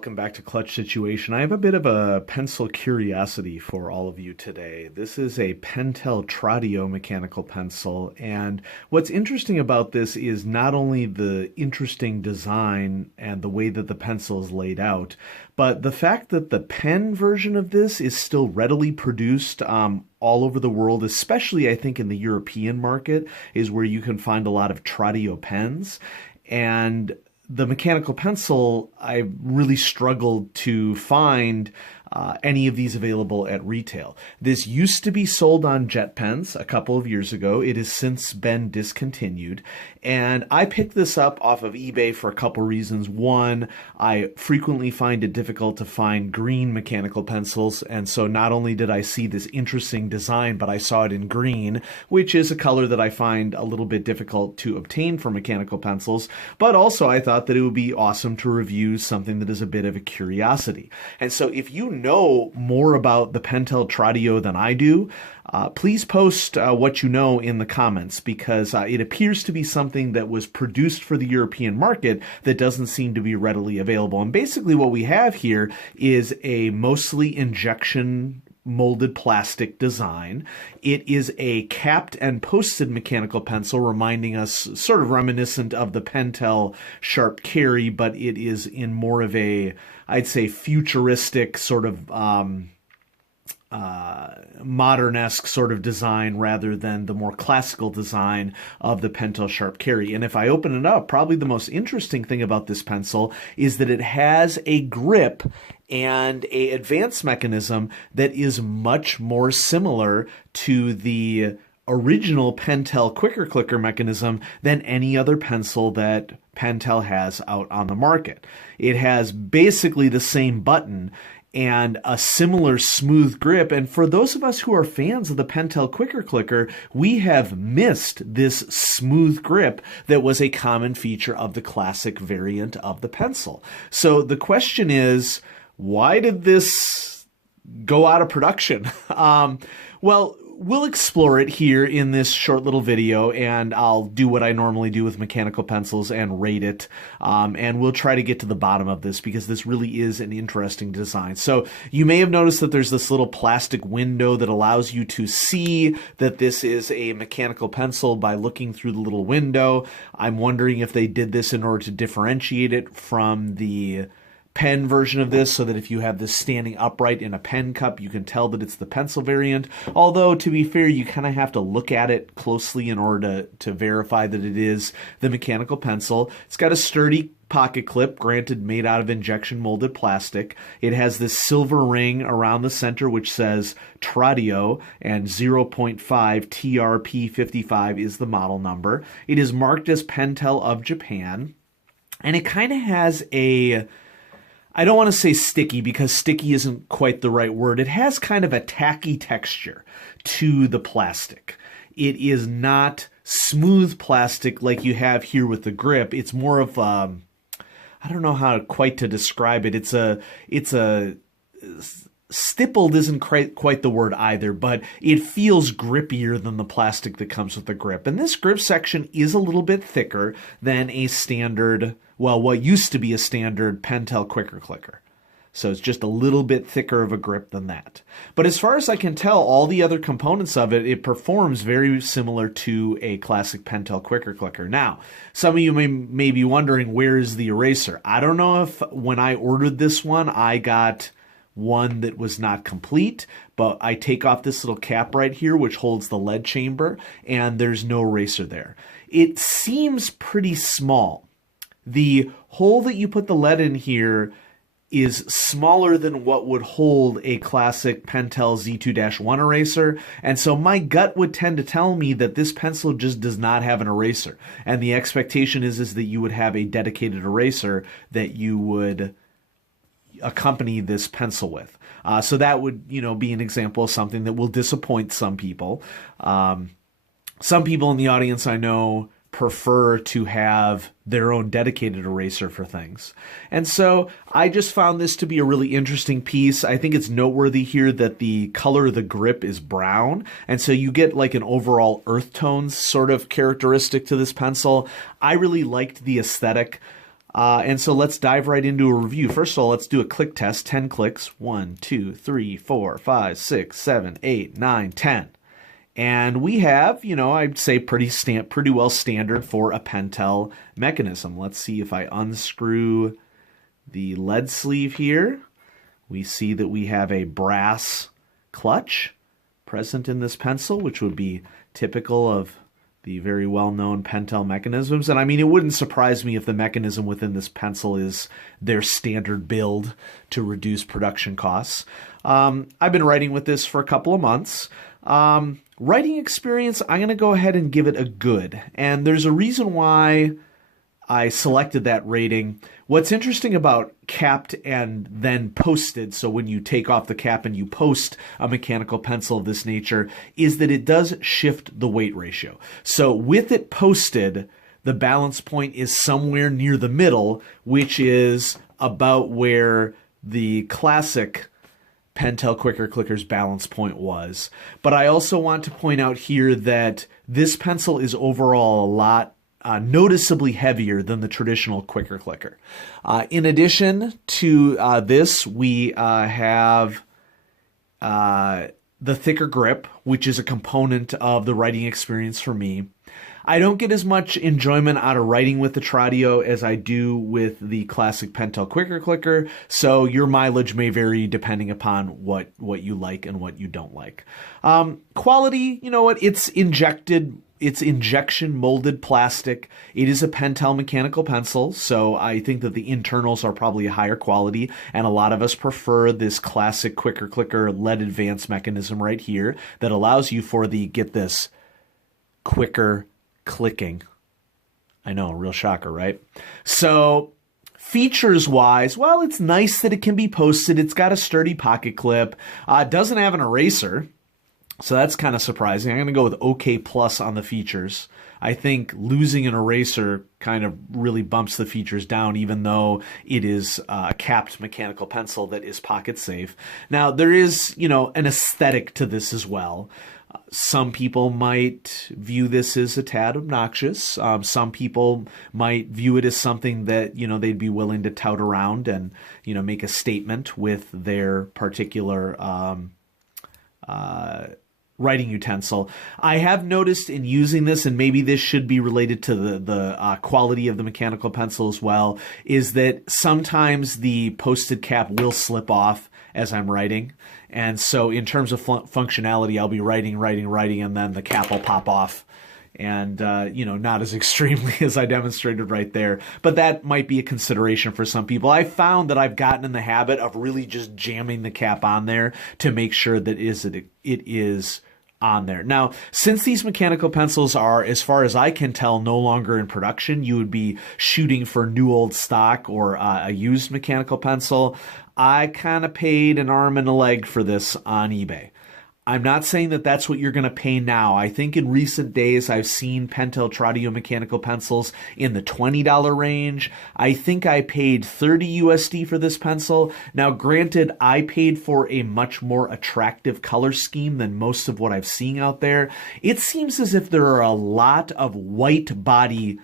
welcome back to Clutch Situation. I have a bit of a pencil curiosity for all of you today. This is a Pentel Tradio mechanical pencil, and what's interesting about this is not only the interesting design and the way that the pencil is laid out, but the fact that the pen version of this is still readily produced all over the world, especially I think in the European market is where you can find a lot of Tradio pens. And the mechanical pencil, I really struggled to find any of these available at retail. This used to be sold on jet pens a couple of years ago. It has since been discontinued. And I picked this up off of eBay for a couple reasons. One, I frequently find it difficult to find green mechanical pencils. And so not only did I see this interesting design, but I saw it in green, which is a color that I find a little bit difficult to obtain for mechanical pencils. But also I thought that it would be awesome to review something that is a bit of a curiosity. And so if you know more about the Pentel Tradio than I do, please post what you know in the comments, because it appears to be something that was produced for the European market that doesn't seem to be readily available. And basically what we have here is a mostly injection molded plastic design. It is a capped and posted mechanical pencil, reminding us, sort of reminiscent of the Pentel Sharp Carry, but it is in more of a, I'd say, futuristic sort of modern-esque sort of design rather than the more classical design of the Pentel Sharp Carry. And if I open it up, probably the most interesting thing about this pencil is that it has a grip and a advanced mechanism that is much more similar to the original Pentel quicker clicker mechanism than any other pencil that Pentel has out on the market. It has basically the same button and a similar smooth grip. And for those of us who are fans of the Pentel quicker clicker, we have missed this smooth grip that was a common feature of the classic variant of the pencil. So the question is, why did this go out of production? Well, we'll explore it here in this short little video, and I'll do what I normally do with mechanical pencils and rate it, and we'll try to get to the bottom of this because this really is an interesting design. So you may have noticed that there's this little plastic window that allows you to see that this is a mechanical pencil by looking through the little window. I'm wondering if they did this in order to differentiate it from the pen version of this, so that if you have this standing upright in a pen cup, you can tell that it's the pencil variant. Although, to be fair, you kind of have to look at it closely in order to verify that it is the mechanical pencil. It's got a sturdy pocket clip, granted made out of injection molded plastic. It has this silver ring around the center which says Tradio, and 0.5 TRP55 is the model number. It is marked as Pentel of Japan, and it kind of has a, I don't want to say sticky because sticky isn't quite the right word. It has kind of a tacky texture to the plastic. It is not smooth plastic like you have here with the grip. It's more of a, I don't know how quite to describe it. It's a stippled isn't quite the word either, but it feels grippier than the plastic that comes with the grip. And this grip section is a little bit thicker than a standard, well, what used to be a standard Pentel quicker clicker. So it's just a little bit thicker of a grip than that. But as far as I can tell, all the other components of it, it performs very similar to a classic Pentel quicker clicker. Now, some of you may be wondering, where is the eraser? I don't know if when I ordered this one, I got one that was not complete, but I take off this little cap right here, which holds the lead chamber, and there's no eraser there. It seems pretty small. The hole that you put the lead in here is smaller than what would hold a classic Pentel Z2-1 eraser, and so my gut would tend to tell me that this pencil just does not have an eraser, and the expectation is that you would have a dedicated eraser that you would accompany this pencil with. So that would, be an example of something that will disappoint some people. Some people in the audience I know prefer to have their own dedicated eraser for things. And so I just found this to be a really interesting piece. I think it's noteworthy here that the color of the grip is brown, and so you get like an overall earth tones sort of characteristic to this pencil. I really liked the aesthetic. And so let's dive right into a review. First of all, let's do a click test. 10 clicks. 1, 2, 3, 4, 5, 6, 7, 8, 9, 10. And we have, I'd say pretty well standard for a Pentel mechanism. Let's see if I unscrew the lead sleeve here. We see that we have a brass clutch present in this pencil, which would be typical of the very well-known Pentel mechanisms. And I mean, it wouldn't surprise me if the mechanism within this pencil is their standard build to reduce production costs. I've been writing with this for a couple of months. Writing experience, I'm going to go ahead and give it a good. And there's a reason why I selected that rating. What's interesting about capped and then posted, so when you take off the cap and you post a mechanical pencil of this nature, is that it does shift the weight ratio. So with it posted, the balance point is somewhere near the middle, which is about where the classic Pentel Quicker Clicker's balance point was. But I also want to point out here that this pencil is overall a lot noticeably heavier than the traditional Quicker Clicker. In addition to this, we have the thicker grip, which is a component of the writing experience for me. I don't get as much enjoyment out of writing with the Tradio as I do with the classic Pentel Quicker Clicker, so your mileage may vary depending upon what you like and what you don't like. Quality, you know what, it's injection molded plastic. It is a Pentel mechanical pencil, so I think that the internals are probably a higher quality, and a lot of us prefer this classic Quicker Clicker lead advance mechanism right here that allows you for the, get this, quicker clicking. I know, real shocker, right? So features-wise, well, it's nice that it can be posted. It's got a sturdy pocket clip. It doesn't have an eraser, so that's kind of surprising. I'm going to go with OK plus on the features. I think losing an eraser kind of really bumps the features down, even though it is a capped mechanical pencil that is pocket safe. Now, there is, an aesthetic to this as well. Some people might view this as a tad obnoxious. Some people might view it as something that, they'd be willing to tout around and, make a statement with their particular writing utensil. I have noticed in using this, and maybe this should be related to the quality of the mechanical pencil as well, is that sometimes the posted cap will slip off as I'm writing. And so in terms of functionality, I'll be writing, and then the cap will pop off. And, not as extremely as I demonstrated right there. But that might be a consideration for some people. I found that I've gotten in the habit of really just jamming the cap on there to make sure that it is on there. Now, since these mechanical pencils are, as far as I can tell, no longer in production, you would be shooting for new old stock or a used mechanical pencil. I kind of paid an arm and a leg for this on eBay. I'm not saying that that's what you're going to pay now. I think in recent days I've seen Pentel Tradio mechanical pencils in the $20 range. I think I paid $30 USD for this pencil. Now, granted, I paid for a much more attractive color scheme than most of what I've seen out there. It seems as if there are a lot of white body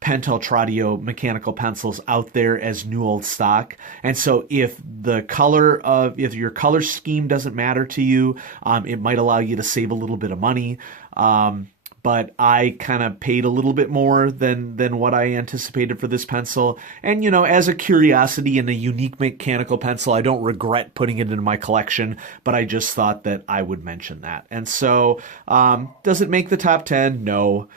Pentel Tradio mechanical pencils out there as new old stock. And so if your color scheme doesn't matter to you, it might allow you to save a little bit of money. But I kind of paid a little bit more than what I anticipated for this pencil. And, as a curiosity and a unique mechanical pencil, I don't regret putting it in my collection, but I just thought that I would mention that. And so, does it make the top 10? No.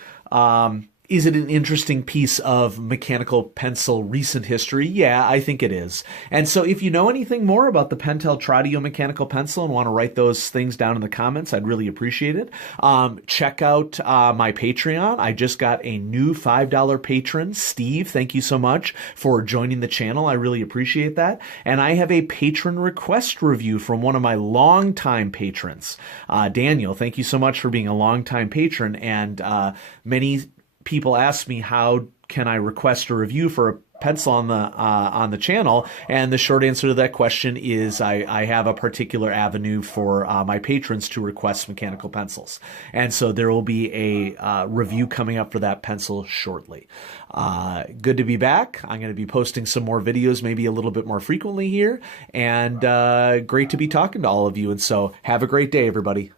Is it an interesting piece of mechanical pencil recent history? Yeah, I think it is. And so if you know anything more about the Pentel Tradio mechanical pencil and want to write those things down in the comments, I'd really appreciate it. Check out my Patreon. I just got a new $5 patron. Steve, thank you so much for joining the channel. I really appreciate that. And I have a patron request review from one of my longtime patrons. Daniel, thank you so much for being a longtime patron. And many people ask me, how can I request a review for pencil on the channel? And the short answer to that question is I have a particular avenue for my patrons to request mechanical pencils, and so there will be a review coming up for that pencil shortly. Good to be back. I'm going to be posting some more videos, maybe a little bit more frequently here, and great to be talking to all of you. And so have a great day, everybody.